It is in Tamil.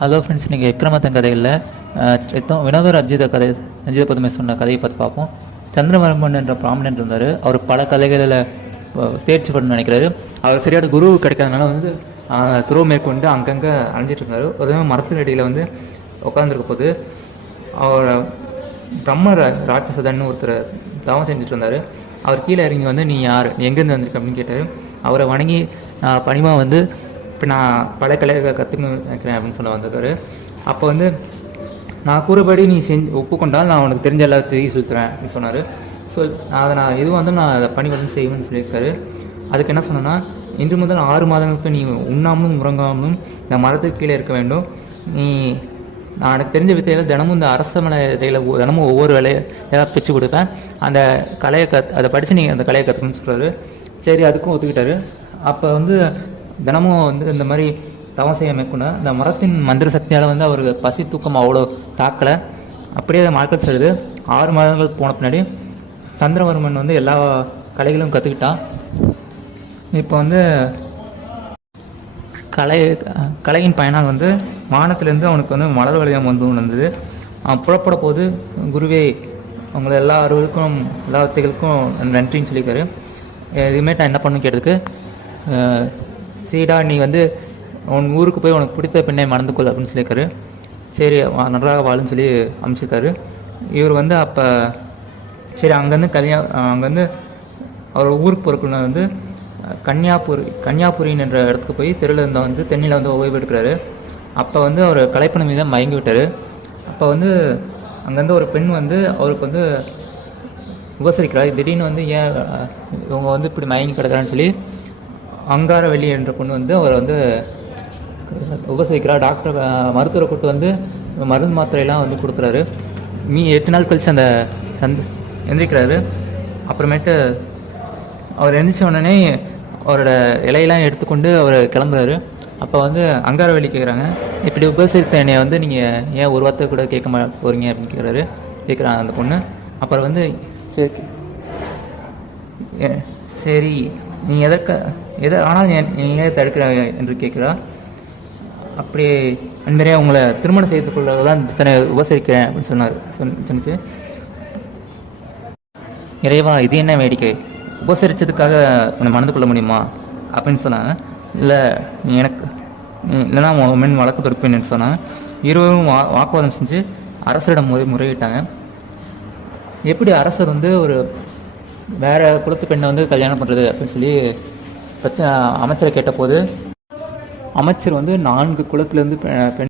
ஹலோ ஃப்ரெண்ட்ஸ், நீங்கள் விக்ரமத்தன் கதைகளில் வினோத ரஞ்சித பதுமை சொன்ன கதையை பார்த்து பார்ப்போம். சந்திரவர்மன் என்ற பிராமணன் இருந்தார். அவர் பல கதைகளில் தேர்ச்சி பண்ண நினைக்கிறாரு. அவர் சரியான குரு கிடைக்காதனால துறவு மேற்கொண்டு அங்கங்கே அலைஞ்சிட்டு இருந்தார். அதே மரத்தின் அடியில் உட்காந்துருக்க போது அவர் பிரம்ம ராட்சசதன்னு ஒருத்தர் தவம் செஞ்சுட்டு இருந்தார். அவர் கீழே இறங்கி நீ யார், நீ எங்கேருந்து வந்திருக்க அப்படின்னு கேட்டார். அவரை வணங்கி நான் பணிமாக இப்போ நான் பல கலைகளை கற்றுக்கணும்னு நினைக்கிறேன் அப்படின்னு சொல்ல வந்திருக்காரு. அப்போ நான் கூறபடி நீ ஒப்புக்கொண்டால் நான் உனக்கு தெரிஞ்ச எல்லாத்தையும் சொல்லித்தரேன் அப்படின்னு சொன்னார். ஸோ நான் எதுவும் நான் அதை பணி செய்வேன்னு சொல்லியிருக்காரு. அதுக்கு என்ன சொன்னேன்னா, இன்று முதல் 6 மாதங்களுக்கு நீ உண்ணாமலும் உறங்காமலும் இந்த மரத்துக்கு கீழே இருக்க வேண்டும். நான் எனக்கு தெரிஞ்ச வித்தையில் தினமும் இந்த அரச மலை விதையில் தினமும் ஒவ்வொரு வேலையை ஏதாவது பிச்சு கொடுப்பேன். அந்த கலையை அதை படித்து நீங்கள் அந்த கலையை கற்றுக்கணும்னு சொல்கிறாரு. சரி, அதுக்கும் ஒத்துக்கிட்டாரு. அப்போ தினமும் இந்த மாதிரி தவம் செய்ய மேற்கொண்ட இந்த மரத்தின் மந்திர சக்தியால் அவருக்கு பசி தூக்கம் அவ்வளோ தாக்கலை. அப்படியே அதை மார்க்கெட் செய்யுது. 6 மாதங்கள் போன பின்னாடி சந்திரவர்மன் எல்லா கலைகளும் கற்றுக்கிட்டான். இப்போ கலையின் பயனால் வானத்திலேருந்து அவனுக்கு மலர் வளையம் வந்தது. அவன் புறப்பட போது, குருவே அவங்கள எல்லா அறிவுகளுக்கும் எல்லா வித்தைகளுக்கும் நன்றின்னு சொல்லியிருக்காரு. இதுமாரி நான் என்ன பண்ணு கேட்டதுக்கு, சரிடா நீ உன் ஊருக்கு போய் உனக்கு பிடித்த பெண்ணை மறந்துக்கொள் அப்படின்னு சொல்லியிருக்காரு. சரி நன்றாக வாழுன்னு சொல்லி அமைச்சிருக்காரு. இவர் அப்போ சரி அங்கேருந்து அவர் ஊருக்கு போகிறக்குள்ள கன்னியாபுரின்னு என்ற இடத்துக்கு போய் தெருவில் இருந்த தென்னியில் ஓய்வு எடுக்கிறாரு. அப்போ அவர் கலைப்பணம் மீது மயங்கி விட்டார். அப்போ அங்கேருந்து ஒரு பெண் அவருக்கு உபசரிக்கிறார். திடீர்னு ஏன் இவங்க இப்படி மயங்கி கிடக்கிறான்னு சொல்லி அங்காரவெளி என்ற பொண்ணு அவரை உபசரிக்கிறார். டாக்டர் மருத்துவரை கூட்டு மருந்து மாத்திரையெல்லாம் கொடுக்குறாரு. 8 நாள் கழிச்சு அந்த எந்திரிக்கிறாரு. அப்புறமேட்டு அவர் எந்திரிச்ச உடனே அவரோட இலையெல்லாம் எடுத்துக்கொண்டு அவர் கிளம்புறாரு. அப்போ அங்காரவெளி கேட்குறாங்க, இப்படி உபசரித்த என்னை நீங்கள் ஏன் ஒரு வார்த்தை கூட கேட்க போகிறீங்க அப்படின்னு கேட்குறாங்க அந்த பொண்ணு. அப்புறம் சரி நீ ஆனால் நீங்கள் தடுக்கிற என்று கேட்குறா. அப்படியே அன்பரையாக உங்களை திருமணம் செய்து கொள்ளதான் இத்தனை உபசரிக்கிறேன் அப்படின்னு சொன்னிச்சு. இறைவா, இது என்ன வேடிக்கை, உபசரித்ததுக்காக உன்னை மணந்து கொள்ள முடியுமா அப்படின்னு சொன்னாங்க. இல்லை நீ எனக்கு இல்லைனா உன் மென் வழக்கு தொடுப்பேன்னு சொன்னாங்க. இருவரும் வாக்குவாதம் செஞ்சு அரசரிடம் முறையிட்டாங்க. எப்படி அரசர் ஒரு வேறு குலத்து பெண்ணை கல்யாணம் பண்ணுறது அப்படின்னு சொல்லி அமைச்சரை கேட்டபோது, அமைச்சர் 4 குலத்திலேருந்து பெண்